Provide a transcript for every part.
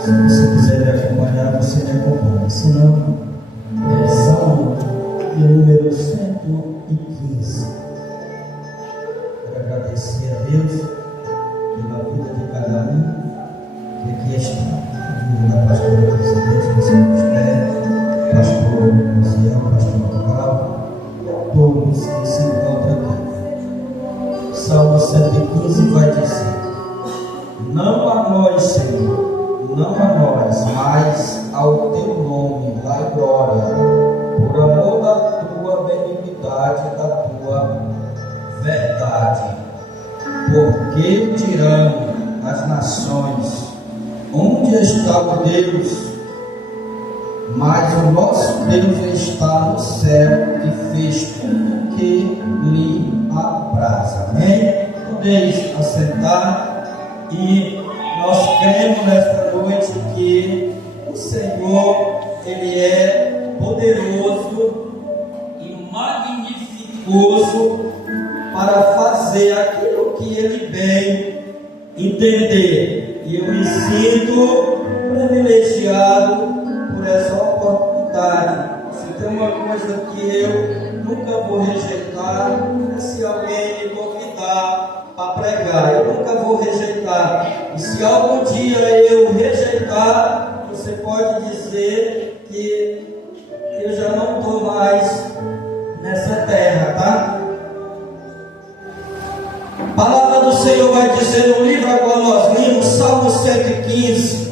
Se você quiser me acompanhar, você me acompanha. Se não, Salmo de número 115. Quero agradecer a Deus pela vida de cada um que aqui está. A vida da pastora presidente, você José, pastor Luciano, pastor Paulo, todos que se encontram aqui. Salmo 115 vai dizer: não a nós, Senhor, não a nós, mas ao teu nome dai glória, por amor da tua benignidade, da tua verdade. Porque dirão as nações: onde está o Deus? Mas o nosso Deus está no céu e fez tudo que lhe apraz. Amém? Podeis assentar, e nós cremos nesta noite que o Senhor, Ele é poderoso e magnificoso para fazer aquilo que Ele bem entender. E eu me sinto privilegiado por essa oportunidade. Se tem uma coisa que eu nunca vou rejeitar, é se alguém me convidar para pregar. Eu nunca vou rejeitar. E se algum dia eu rejeitar, você pode dizer que eu já não estou mais nessa terra, tá? A palavra do Senhor vai dizer no livro, agora nós limos, Salmo 115.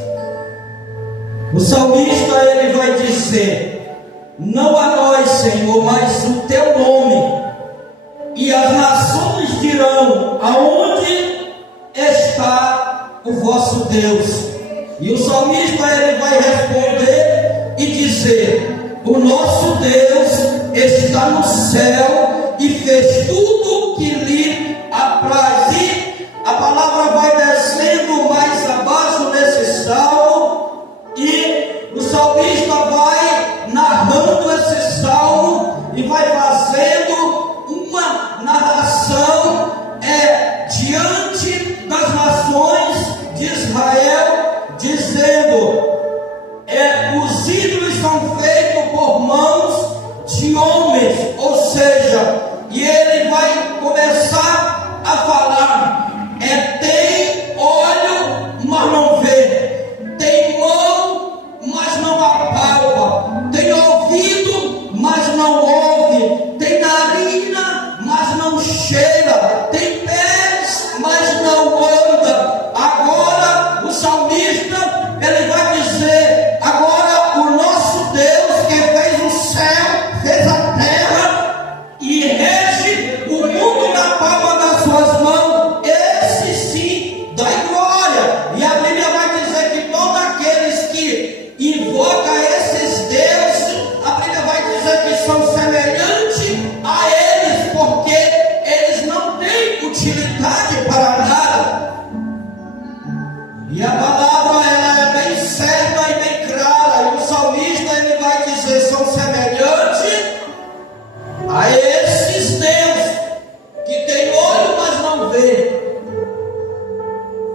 O salmista, ele vai dizer: não a nós, Senhor, mas o teu nome. E as nações dirão: aonde está o vosso Deus? E o salmista, ele vai responder e dizer: o nosso Deus está no céu e fez tudo que lhe apraz. E a palavra vai descendo mais abaixo nesse salmo, e o salmista vai narrando esse salmo e vai fazendo uma narração diante das nações de Israel, dizendo: os ídolos são feitos por mãos de homens. Ou seja, e ele vai começar a falar: tem olho, mas não vê, tem mão, mas não apalpa, tem ouvido, mas não ouve, tem narina, mas não cheira, tem pés, mas não anda. Agora o salmista, ele vai dizer: agora o nosso Deus, que fez o céu, fez a terra e rege o mundo na palma das suas mãos, esse sim dá glória. E a Bíblia vai dizer que todos aqueles que invocam esses deuses, a Bíblia vai dizer que são semelhantes a eles, porque eles não têm utilidade para nada. E a palavra, ela é bem certa e bem clara. E o salmista, ele vai dizer: são semelhantes a esses deuses que tem olho, mas não vê,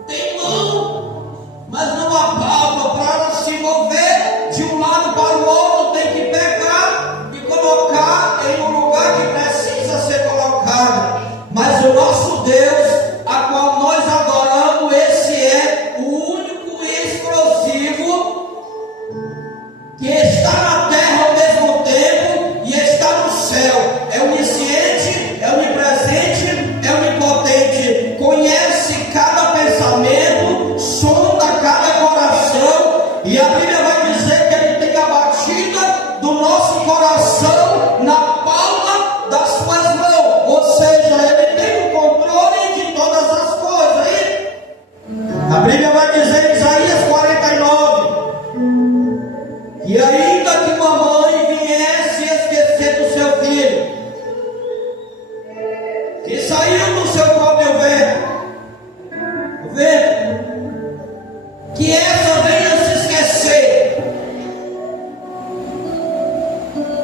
tem mão, mas não apalpa. Para se mover de um lado para o outro, tem que pegar e colocar em um lugar que precisa ser colocado. Mas o nosso Deus, a qual nós adoramos, esse é o único e exclusivo que está na terra ao mesmo tempo e está no céu. É onisciente, é onipresente, é onipotente, conhece cada pensamento, sonda cada coração. E a Bíblia vai dizer que ele tem a batida do nosso coração na palma das suas mãos. Ou seja, ele tem o controle de todas as coisas. E a Bíblia vai dizer em Isaías 49 que ainda que uma mãe viesse esquecer do seu filho, que saiu do seu próprio ventre, que essa venha se esquecer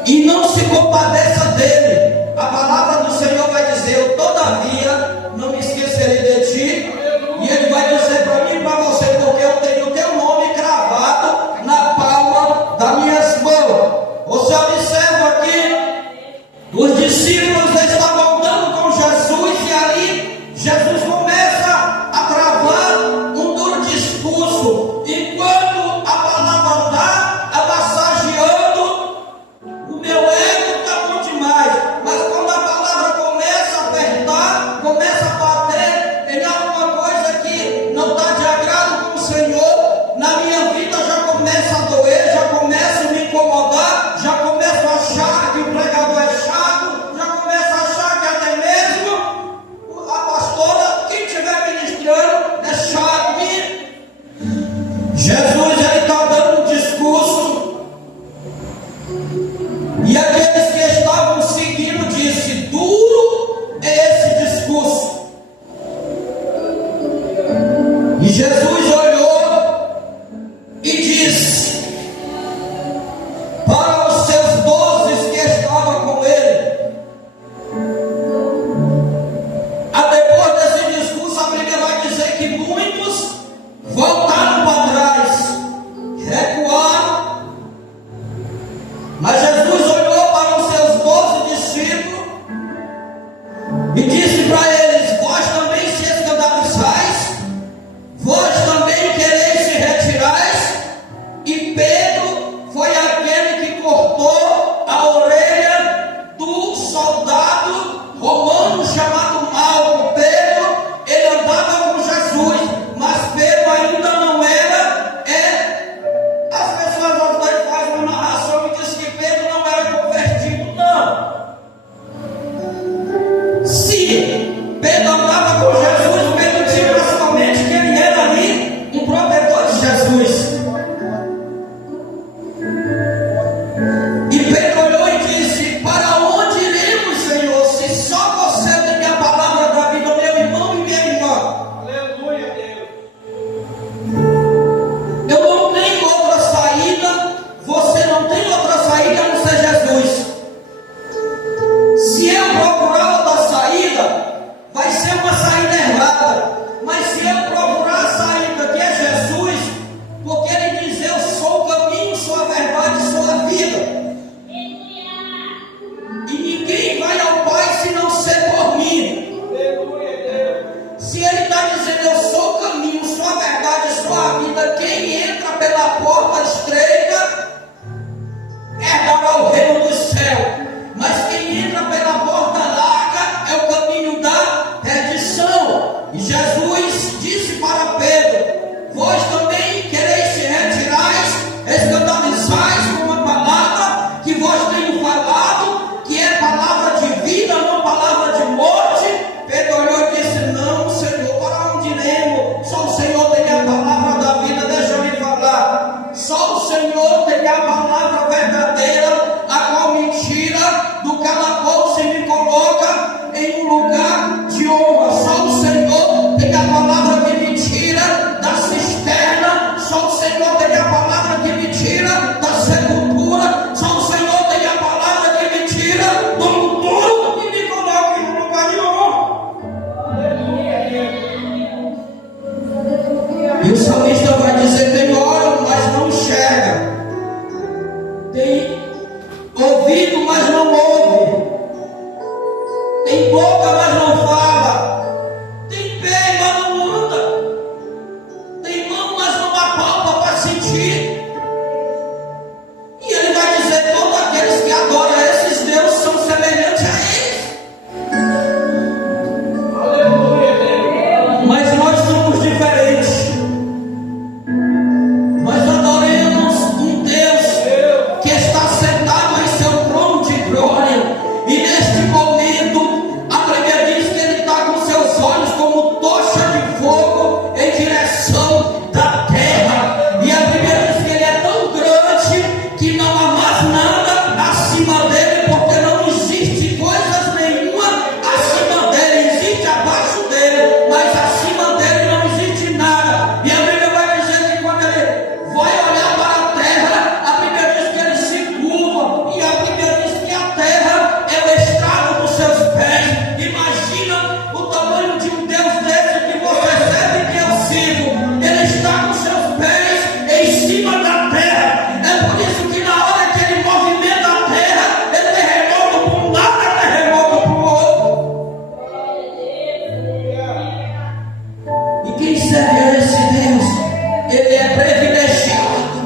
e não se compadeça dele, a palavra do Senhor vai dizer: eu todavia não me esquecerei de ti. E ele vai dizer para mim, E Jesus olhou e disse para os seus 12 que estavam com ele. Depois desse discurso, a Bíblia vai dizer que muitos voltaram para trás, recuaram. Mas Jesus olhou para os seus 12 discípulos e disse para eles: vós também se escandalizais, vós também quereis se retirais. E Pedro foi aquele que cortou a orelha do soldado romano chamado Malco. Pedro, ele andava com Jesus, mas Pedro ainda não era. As pessoas hoje fazem uma narração e dizem que Pedro não era convertido. Não. Se Pedro andava com Jesus, Pedro tinha principalmente que ele era ali um protetor de Jesus. E Pedro olhou e disse: para onde iremos, Senhor, se só você tem a palavra da vida, meu irmão e minha irmã? Aleluia, Deus. Eu não tenho outra saída, você não tem outra saída a não ser Jesus. Se eu procurar outra saída, vai ser uma saída errada. Mas se eu procurar a saída que é Jesus, porque ele diz: eu sou o caminho, sou a verdade, sou a vida. E ninguém vai ao Pai se não ser por mim. Se ele está dizendo: eu sou o caminho, sou a verdade, sou a vida, quem entra pela porta estreita herdará o reino do céu. Mas quem entra pela porta larga é o caminho da perdição. E Jesus disse para Pedro: vós também quereis se retirais, escandalizais com uma palavra que vós tenho falado, que é palavra de vida, não palavra de morte. Pedro olhou e disse: não, Senhor, para onde iremos? Só o Senhor tem a palavra da vida. Deixa eu lhe falar, só o Senhor tem a palavra verdadeira, a qual me tira do calabouço e me coloca em um lugar de honra. Só o Senhor tem a palavra que me tira da cisterna. Só o Senhor tem a palavra que me tira da sepultura. Só o Senhor tem a palavra que me tira do futuro e me coloca em um lugar de honra. E o salmista vai dizer: tem olho, mas não enxerga, tem ouvido, mas não ouve, tem boca, mas não fala, tem pé, mas não anda, tem mão, mas não apalpa para sentir. E ele vai dizer: todos aqueles que adoram esses deuses são semelhantes a eles. Aleluia. Mas nós somos diferentes. Nós adoramos um Deus que está sentado em seu trono de glória. E neste momento, a Bíblia diz que ele está com seus olhos como tocha de fogo em direção da terra. E a Bíblia diz que ele é tão grande que não há mais nada acima dele, porque não existe coisas nenhuma acima dele. Existe abaixo dele, mas acima dele não existe nada. E a Bíblia vai dizer que quando ele vai olhar para a terra, a Bíblia diz que ele se curva. E a Bíblia diz que a terra é o estrado dos seus pés. Imagina o tamanho de um Deus desse que você serve, que eu sirvo. Ele está com seus pés em cima da terra. É por isso que na hora que ele movimenta a terra, ele terremoto para um lado e terremoto para o outro. E quem serve a esse Deus, ele é privilegiado,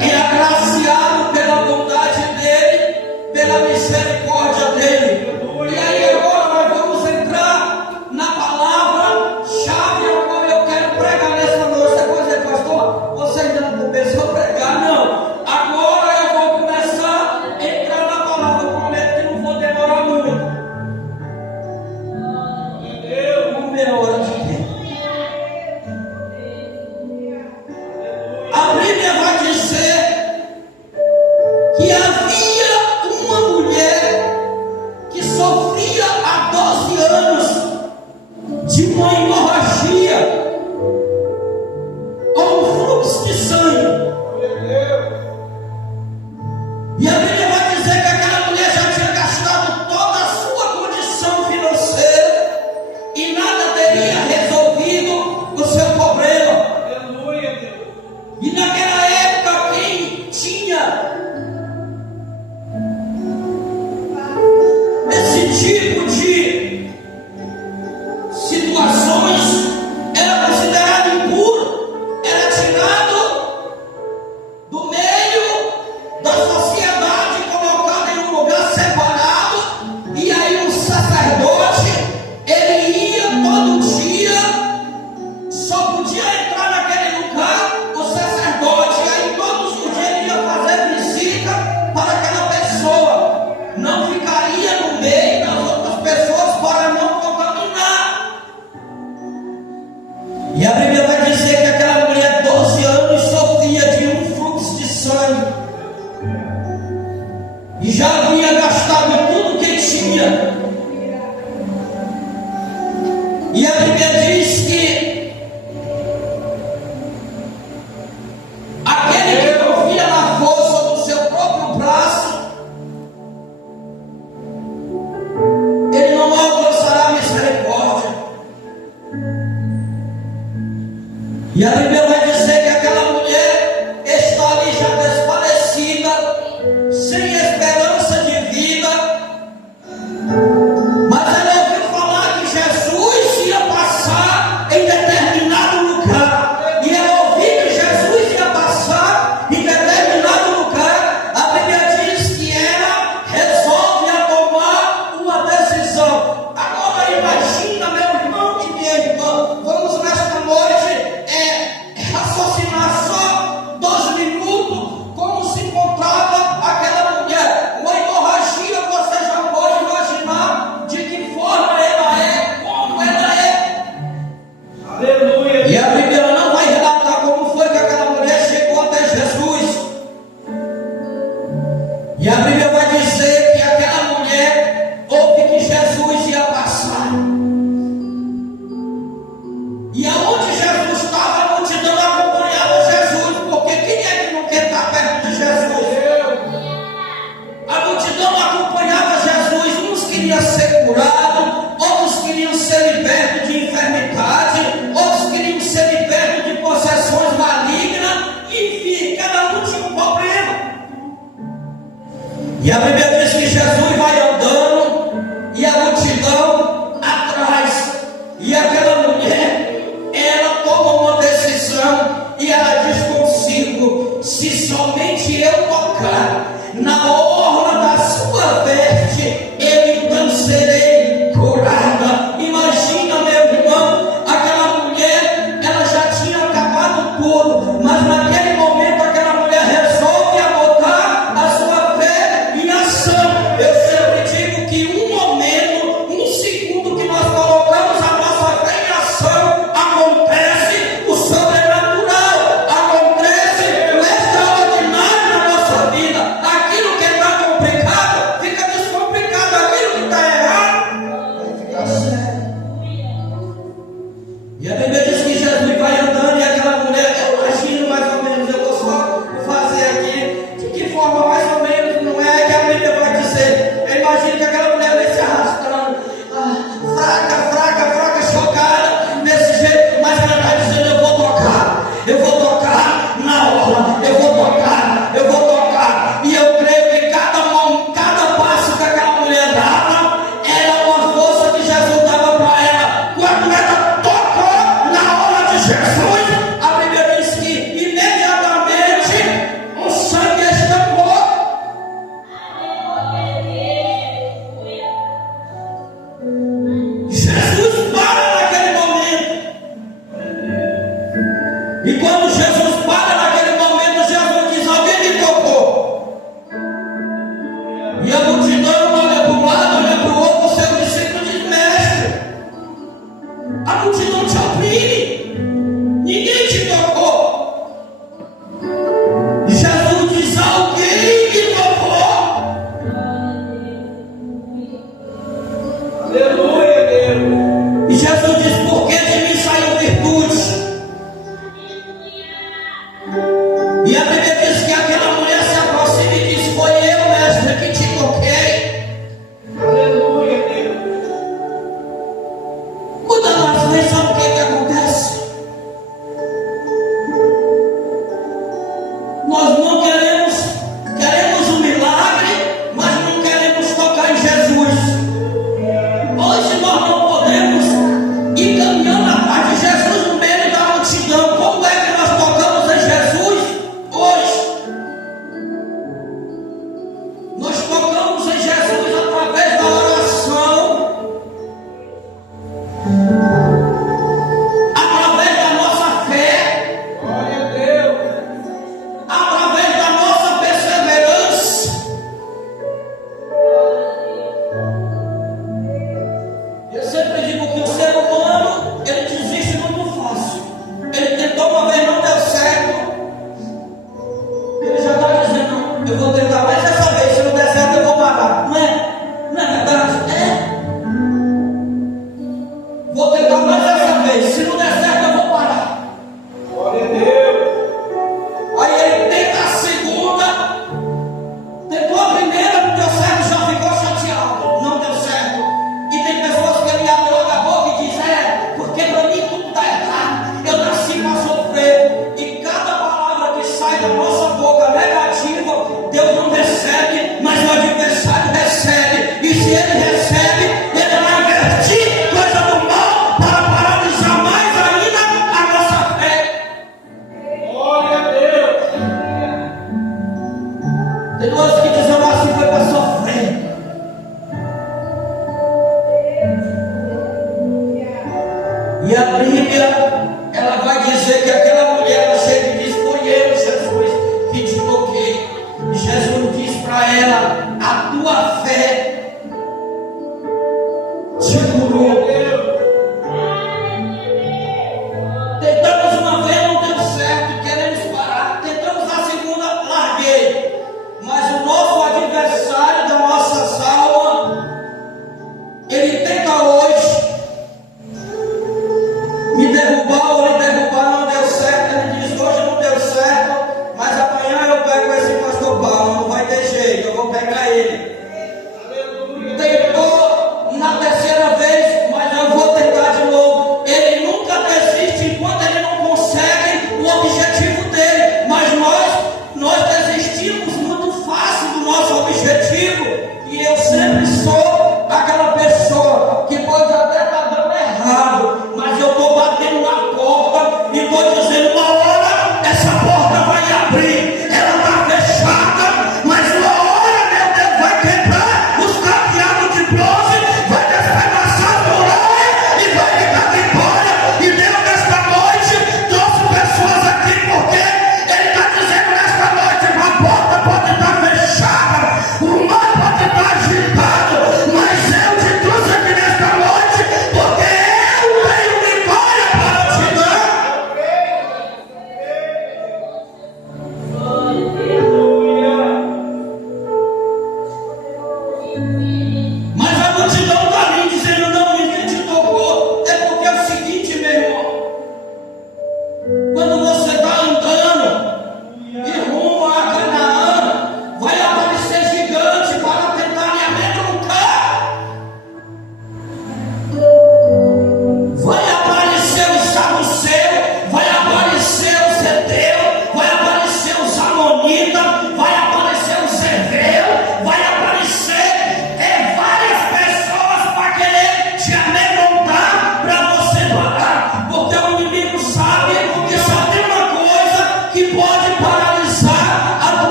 é agraciado pela bondade dele, pela misericórdia dele. E aí agora nós vamos entrar na palavra-chave a qual eu quero pregar nessa noite. Você pode dizer: pastor, você ainda não começou a pregar? Não. Agora eu vou começar a entrar na palavra. Eu prometo que não vou demorar muito. Vamos ver a hora de tempo. E a Bíblia vai dizer que aquela mulher, 12 anos, sofria de um fluxo de sangue. E já havia gastado tudo que tinha. E a Bíblia diz que aquele que confia na força do seu próprio braço, ele não alcançará misericórdia. E a Bíblia vai dizer que aquela mulher está ali já desfalecida, sem esperança de vida, mas ela ouviu falar que Jesus ia passar em determinado lugar, e ela ouviu que Jesus ia passar em determinado lugar. A Bíblia diz que ela resolve a tomar uma decisão. Agora imagina, meu irmão e minha irmã, vamos nesta noite raciocinar só 2 minutos como se encontrava aquela mulher. Uma hemorragia, você já pode imaginar de que forma ela é, como ela é. Aleluia. E a Bíblia não vai relatar como foi que aquela mulher chegou até Jesus. E a Bíblia vai dizer que aquela mulher ouve que Jesus ia passar. E aonde Jesus estava, a multidão acompanhava Jesus, porque quem é que não quer estar perto de Jesus? A multidão acompanhava Jesus, uns queriam ser curados, outros queriam ser libertos de enfermidade, outros queriam ser libertos de possessões malignas, enfim, cada um tinha um problema. E a Bíblia diz que Jesus vai andando e a multidão atrás, e aquela mulher, ela toma uma decisão e ela diz consigo: se somente eu tocar na orla da sua veste, eu então serei curada. Imagina, meu irmão, aquela mulher, ela já tinha acabado tudo, mas naquele momento aquela mulher resolve botar a sua fé em ação. Eu sempre digo que um momento, um segundo que nós colocamos a nossa fé em ação, acontece o sobrenatural, acontece o extraordinário na nossa vida. Aquilo que está complicado fica descomplicado, aquilo que está errado vai ficar certo. E a Bíblia diz que Jesus vai andando e aquela mulher, eu imagino mais ou menos, eu vou só fazer aqui de que forma mais ou menos, não é que a Bíblia vai dizer. Eu imagino que aquela mulher vai se arrastando, fraca, chocada, desse jeito, mas ela está dizendo: eu vou tocar na orla, eu vou tocar, e eu creio que cada passo que aquela mulher dava, era uma força que Jesus dava para ela. Quando ela tocou na orla de Jesus, a Bíblia diz que imediatamente o sangue estancou. Jesus para naquele momento. E quando Jesus para naquele momento, Jesus diz: alguém me tocou. E a multidão olha para um lado, olha para o outro, o seu discípulo diz: mestre, a multidão te oprime, ninguém te tocou. E Jesus diz: alguém me tocou. Aleluia, Deus. E Jesus diz: porque de mim saiu virtude.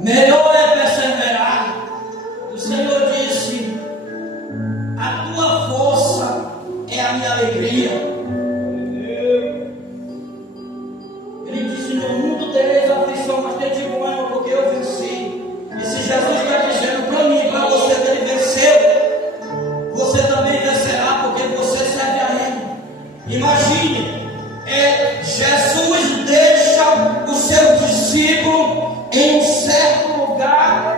melhor é perseverar. O Senhor disse: a tua força é a minha alegria. Ele disse: no mundo tereis aflição, mas tem de bom ânimo, porque eu venci. E se Jesus está dizendo para mim, para você, que ele venceu, você também vencerá, porque você serve a ele. Imagine, Jesus deixa o seu discípulo em um certo lugar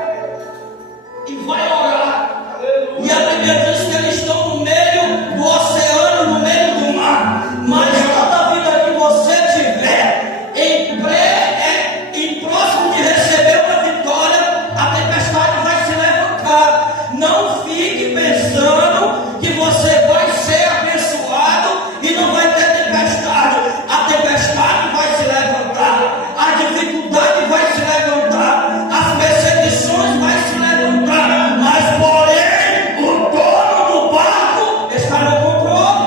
e vai orar. E a Bíblia diz que eles estão no meio do oceano, no meio do mar. Mas toda vida que você tiver em próximo de receber uma vitória, a tempestade vai se levantar. Não fique pensando que você vai ser abençoado e não vai ter tempestade. A tempestade vai se levantar, a dificuldade vai se levantar, as perseguições vai se levantar, mas porém o dono do barco está no controle.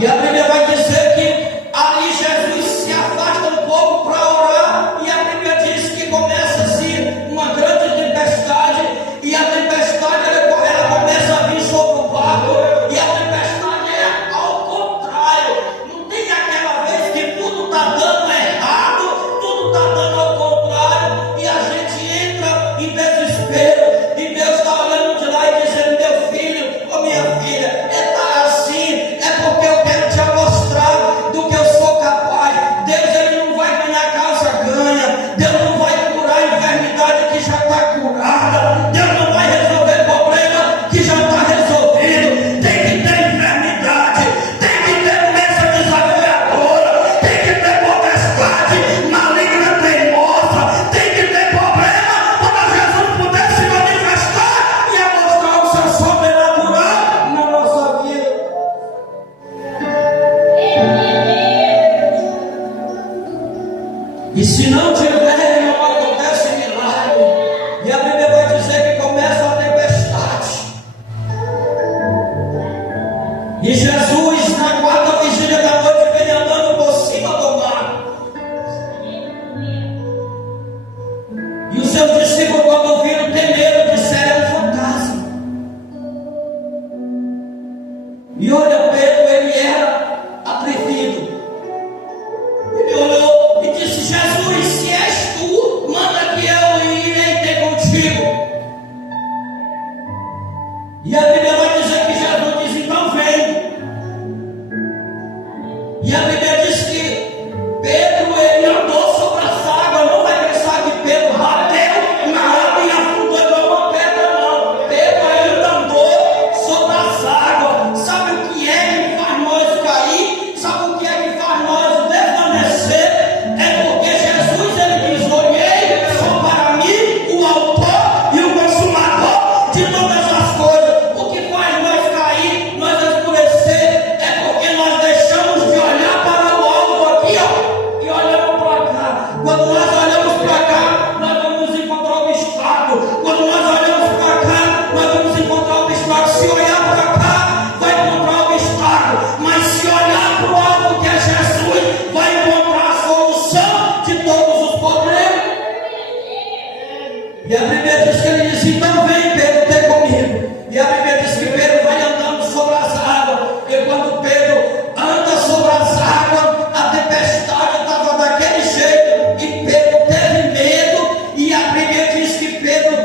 E a Bíblia vai dizer que ali Jesus se afasta um pouco para orar, e a Bíblia diz que começa-se uma grande tempestade, e a tempestade ela começa a vir sobre o barco, e a tempestade é ao contrário. Não tem aquela vez que tudo está dando errado, tudo está dando ao contrário, e a gente entra em desespero, e Deus está olhando de lá e dizendo: meu filho, ou minha filha, tá assim, é porque eu quero te mostrar do que eu sou capaz. Deus, ele não vai ganhar causa ganha, Deus não vai curar a enfermidade que já está curada, Deus não vai resolver problema que já está resolvido. Tem que ter enfermidade, tem que ter doença desafiadora, tem que ter potestade maligna, teimosa, tem que ter problema para Jesus poder se manifestar e mostrar o seu sobrenatural na nossa vida. E se não tiver, não acontece milagre. E a Bíblia vai dizer que começa a tempestade. E Jesus, na quarta vigília da noite, vem andando por cima do mar. E os seus discípulos, quando viram, temeram, disseram: é um fantasma. E olha, Pedro, ele era atrevido. Ele olhou e disse: Jesus, se és tu, manda que eu irei ter contigo. E a Bíblia vai dizer que Jesus diz: então vem. E a Bíblia diz que Pedro, ele andou sobre as águas. Não vai pensar que Pedro bateu na água e afundou igual uma pedra, não. Pedro ainda andou sobre as águas. Sabe o que é que faz nós cair? Sabe o que é que faz nós desvanecer? É porque Jesus, ele diz: olhei só para mim, o autor e o consumador de todas as coisas. O que faz nós cair, nós escurecer, é porque nós deixamos de olhar para o alvo aqui, ó, e olhamos para cá. Quando nós olhamos para cá, nós vamos encontrar obstáculo. Quando nós olhamos para cá, nós vamos encontrar obstáculo. Se olhar para cá, vai encontrar obstáculo. Mas se olhar para o alvo que é Jesus, vai encontrar a solução de todos os problemas. E a Bíblia diz que ele disse: então vem, Pedro, ter comigo. E a Bíblia diz que Pedro vai andando sobre as águas. E quando Pedro anda sobre as águas, a tempestade estava daquele jeito, e Pedro teve medo. E a Bíblia diz que Pedro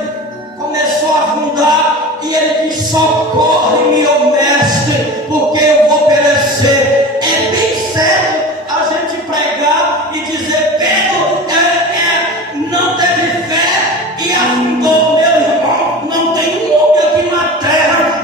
começou a afundar, e ele disse: socorre-me, ó mestre, porque eu vou perecer. É bem certo a gente pregar e dizer: Pedro não teve fé e afundou. Meu irmão, não tem um homem aqui na terra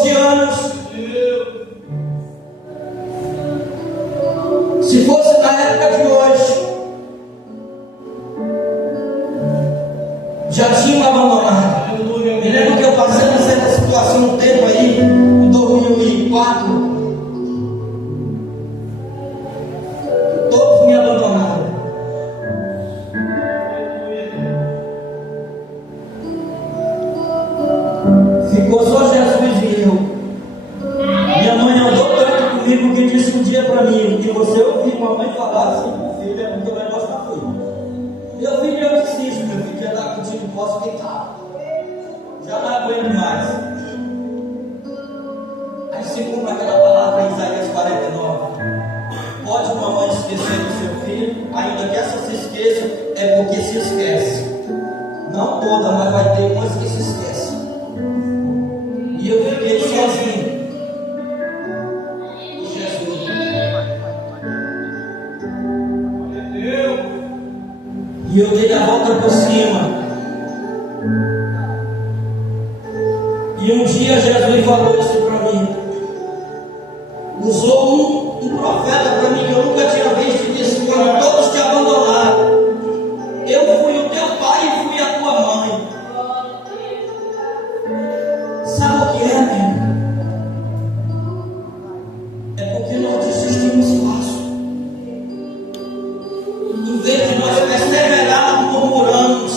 12 anos. Se fosse na época de hoje, já tinham abandonado. Me lembro que eu passei nessa situação um tempo aí, em 2004. Todos me abandonaram. Ficou só Jesus e eu. Minha mãe andou tanto comigo que disse um dia para mim: que você ouviu uma mãe falar assim, filho, é porque o negócio está feio. Meu filho, eu desisto, meu filho, de andar contigo, posso ficar. Já não aguento mais. Aí se cumpre aquela palavra em Isaías 49. Pode uma mãe esquecer do seu filho, ainda que essa se esqueça, é porque se esquece. Não toda, mas vai ter umas que se esquecem. E eu fiquei sozinho. E Jesus. E eu dei a volta por cima. E um dia Jesus falou isso para mim. Usou um profeta para mim que eu nunca tinha visto e disse: quando todos te abandonaram, eu fui o teu pai e fui a tua mãe. Sabe o que é, meu irmão? É porque nós desistimos fácil. Em vez de nós perseverarmos, murmuramos.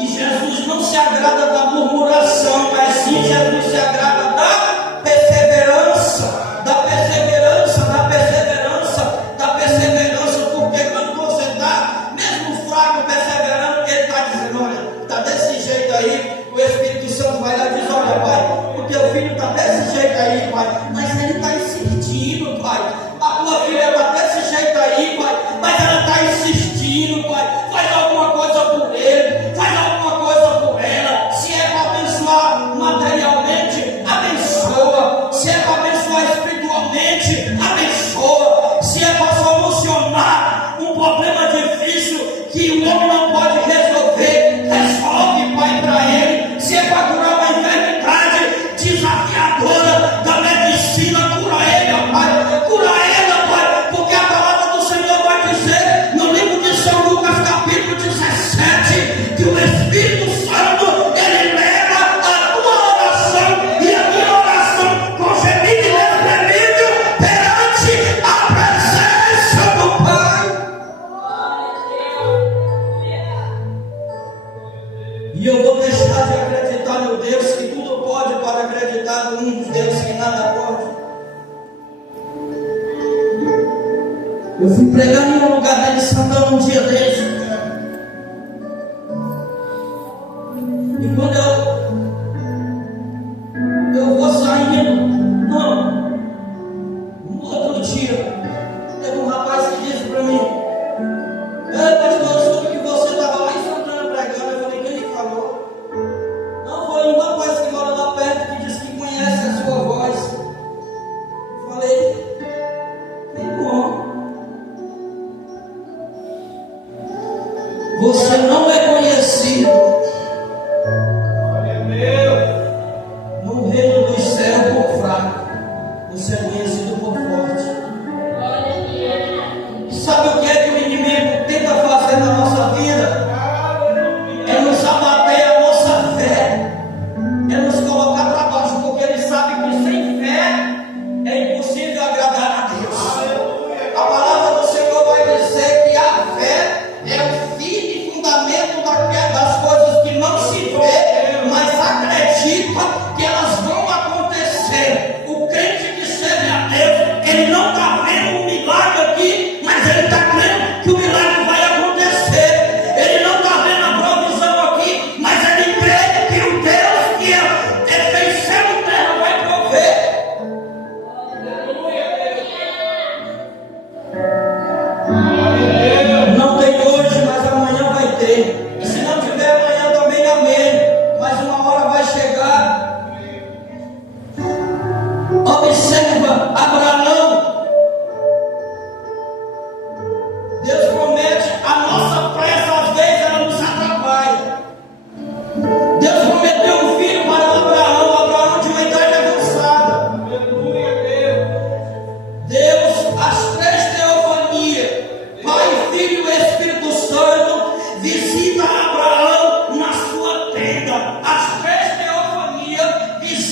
E Jesus não se agrada da murmuração, mas sim Jesus se agrada da perseverança, da perseverança, da perseverança, da perseverança. Porque quando você está, mesmo fraco, perseverando, ele está dizendo: olha, está desse jeito aí. O Espírito Santo vai lá e diz: olha, pai, o teu filho está desse jeito aí, pai, mas ele está insistindo, pai. A tua filha está desse jeito aí, pai, mas ela está insistindo, pai. Faz alguma coisa por ele, faz alguma coisa por ela. Se é para abençoar materialmente, abençoa. Se é para abençoar espiritualmente, abençoa. Se é para solucionar um problema difícil que o homem não pode resolver, resolve, pai, para ele. Se é para curar uma enfermidade desafiadora da medicina, cura ele, ó pai. Cura ela, pai, porque a palavra do Senhor vai dizer no livro de São Lucas, capítulo 17, que o Espírito Santo, ele leva a tua oração e a minha oração com gemido inespremível perante a presença do Pai. E eu vou deixar de acreditar no Deus que tudo pode para acreditar num Deus que nada pode. Eu fui pregar em um lugar lá de Santana um dia desse. E quando eu vou saindo, no outro dia, teve um rapaz que disse para mim: pastor, eu soube que você estava lá em Santana pregando. Eu falei: quem lhe falou? Não, foi um rapaz que mora lá perto que disse que conhece a sua voz. Eu falei: que bom.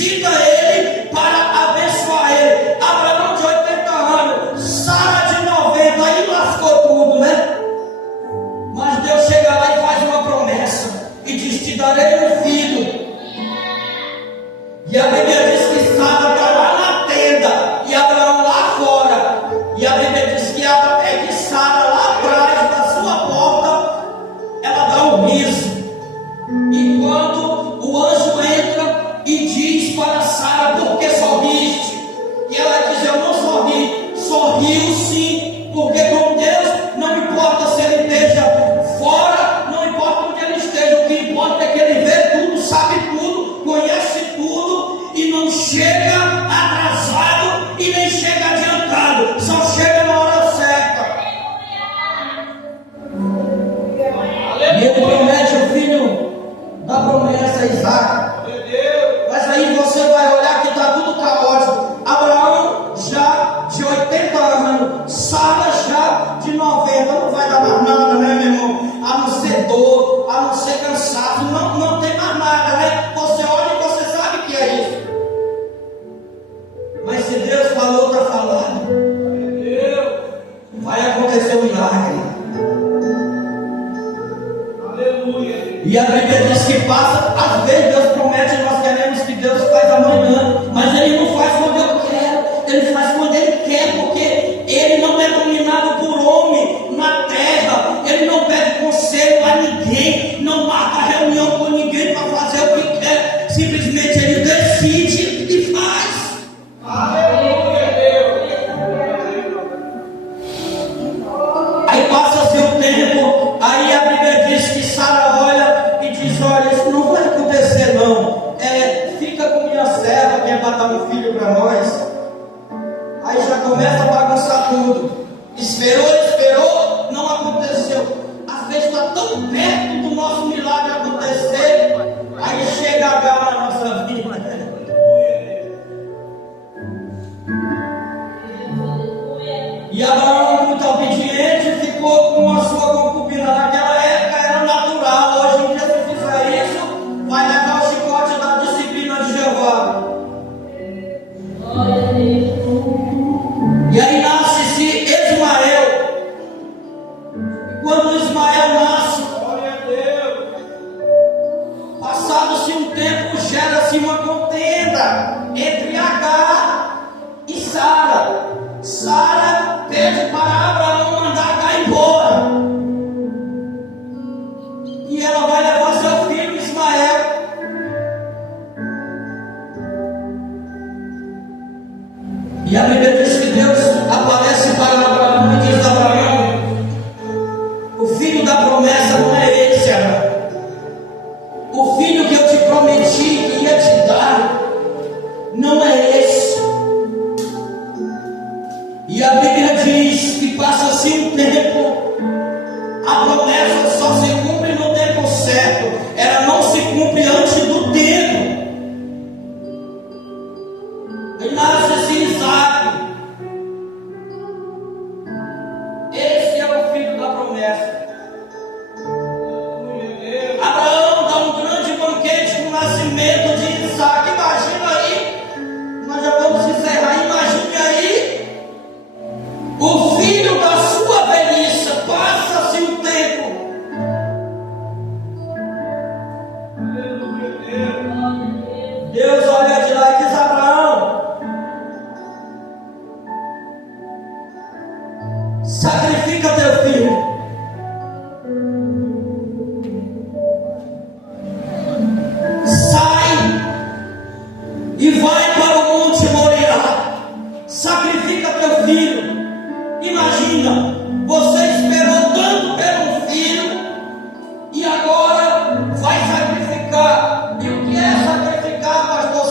visita ele para abençoar ele. Abraão de 80 anos, Sara de 90, aí lascou tudo, né? Mas Deus chega lá e faz uma promessa e diz: te darei um filho. E a Bíblia diz que Sara está lá na tenda e Abraão lá fora. E a Bíblia diz que Sara lá atrás da sua porta, ela dá um riso. E quando o anjo entra e diz para Sara: por que sorriste? E ela diz: eu não sorri. Sorriu sim, porque com Deus não importa se ele esteja fora, não importa onde ele esteja, o que importa é que ele vê tudo, sabe tudo, conhece tudo e não chega atrasado e nem chega adiantado, só chega na hora certa. E ele promete o filho da promessa, Isaac. Mas aí você vai olhar que está tudo caótico. Abraão já de 80 anos, Sara já de 90, não vai dar mais nada, né, meu irmão? A não ser dor, a não ser cansaço, não tem mais nada, né? Você olha e você sabe que é isso. Mas se Deus falou, está falando. Vai acontecer um milagre. Aleluia. E a Bíblia diz que passa, às vezes Deus promete e nós queremos que Deus faz amanhã, mas Ele não faz quando eu quero, Ele faz quando Ele quer, porque Ele não é dominado por homem na terra, Ele não pede conselho a ninguém, não marca reunião com ninguém para fazer o que quer, simplesmente Ele decide e faz. Aleluia, Deus. Aí passa-se o tempo, aí a Bíblia diz que Sara olha e diz: olha, isso não vai acontecer não, fica com minha serva, quer matar um filho para nós. Aí já começa a bagunçar tudo. Esperou, não aconteceu. Às vezes está tão perto do nosso milagre acontecer, aí chega a gala na nossa vida. E Abraão, muito obediente, ficou com a sua concubina. Naquela época era natural. Hoje em dia, se fizer isso, vai levar o chicote da disciplina de Jeová. E aí nasce-se Ismael. E quando Ismael nasce, passado-se um tempo, gera-se uma contenda entre Agar e Sara. Sara pede para Abraão mandar Agar embora. E ela vai levar seu filho Ismael. E a Bíblia diz que Deus aparece para Abraão e diz: Abraão, o filho da promessa não é esse, Abraão. O filho que eu te prometi que ia te dar não é esse. E a Bíblia diz que passa-se um tempo, a promessa só se cumpre no tempo certo, ela não se cumpre antes do tempo. E nasce-se Isaac. Esse é o filho da promessa. Abraão dá um grande banquete com o nascimento de Isaac. Imagina aí, nós já vamos encerrar. Imagine aí, o filho da sua velhice, passa-se um tempo. Deus olha de lá e diz: Abraão, sacrifica teu filho. Sai e vai para o monte Moriá. Sacrifica teu filho. Imagina, você esperou tanto pelo filho e agora vai sacrificar. E o que é sacrificar, pastor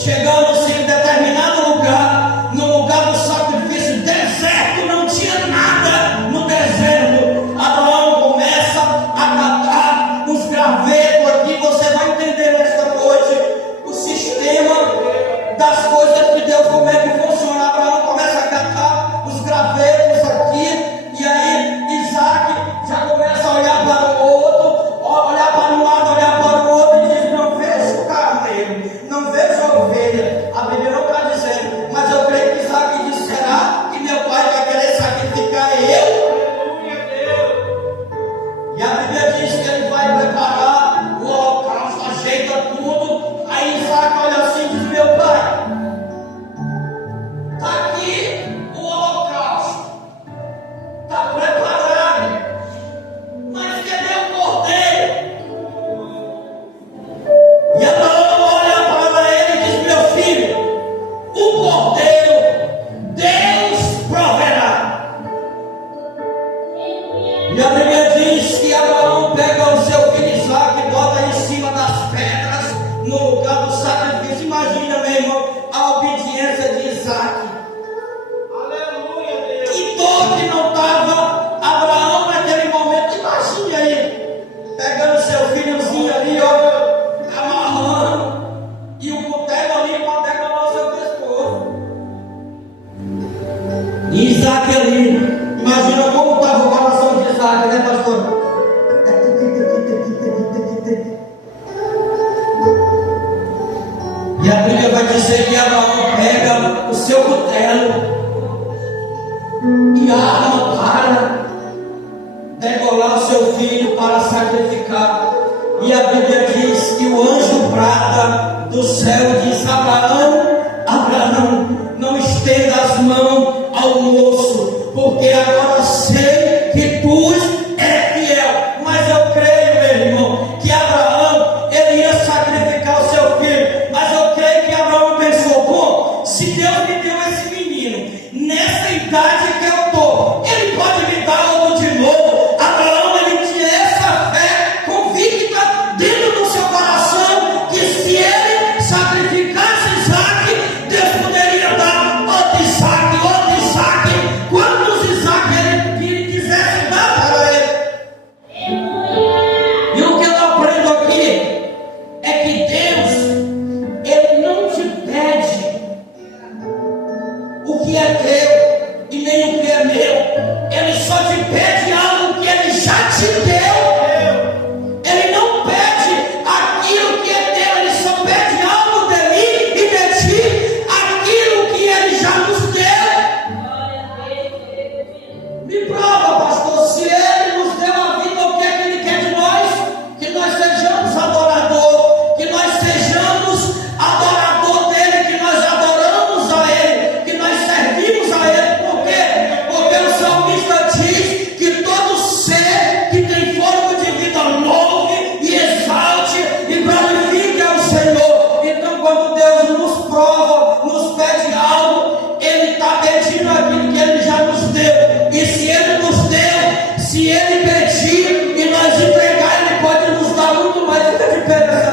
Chegamos em determinado lugar, no lugar do sacrifício, deserto, não tinha nada no deserto. Abraão começa a catar os gravetos aqui. Você vai entender nesta noite o sistema das coisas de Deus, como é que funciona. Abraão começa a catar os gravetos aqui, e aí Isaac já começa a olhar para o outro, olhar para um lado, olhar para o outro, e diz: não vejo carneiro, não vejo ovelha. A Bíblia não está dizendo, mas eu creio que Isaac diz: será que meu pai vai querer sacrificar eu? E a Bíblia diz que ele vai preparar o holocausto, ajeita tudo. Aí Isaac olha assim e diz: meu pai, está aqui o holocausto, está preparado, mas cadê o cordeiro? E Abraão olha para ele e diz: meu filho, o cordeiro Deus proverá. E a Bíblia diz que Abraão pega o seu filho Isaac e bota em cima das pedras no lugar do sacrifício. Imagina, meu irmão, a obediência de Isaac. Aleluia, Deus. Que dor que não estava Abraão naquele momento. Imagine aí, pegando seu filhozinho ali, ó, amarrando, e o cutelo ali para decolar o seu pescoço. E Isaac ali, imagina como estava o coração de Isaac, né, pastor? E a Bíblia vai dizer que Abraão pega o seu cutelo e arma para degolar o seu filho para sacrificar. E a Bíblia diz que o anjo brada do céu diz: Abraão, Abraão, não estenda as mãos ao moço, porque agora sei que tu és fiel. Mas eu creio, meu irmão, que Abraão, ele ia sacrificar o seu filho. Mas eu creio que Abraão pensou: bom, se Deus me deu esse menino, nessa idade que eu estou, ele pode me dar outro de novo. Abraão, ele tinha essa fé convicta dentro do seu coração, que se ele sacrificasse Isaac, Deus poderia dar outro Isaac, quantos Isaac ele quisesse dar para ele. E o que eu aprendo aqui é que Deus, ele não te pede o que é teu e nem o que é meu. Ele só te pede algo que ele já te deu. Ele não pede aquilo que é teu, ele só pede algo de mim e de ti, aquilo que ele já nos deu. Me prova, pastor, se ele nos deu a vida, o que é que ele quer de nós? Que nós sejamos adorador, que nós sejamos adorador dele, que nós adoramos a ele, que nós servimos a ele. Por quê? Porque o salmista diz que todo ser que tem fôlego de vida louve e exalte e glorifique ao Senhor. Então, quando Deus nos prova, nos pede algo, ele está pedindo aquilo que ele já nos deu. E se ele nos deu, se ele pedir e nós entregar, ele pode nos dar muito mais. Fica de pé nessa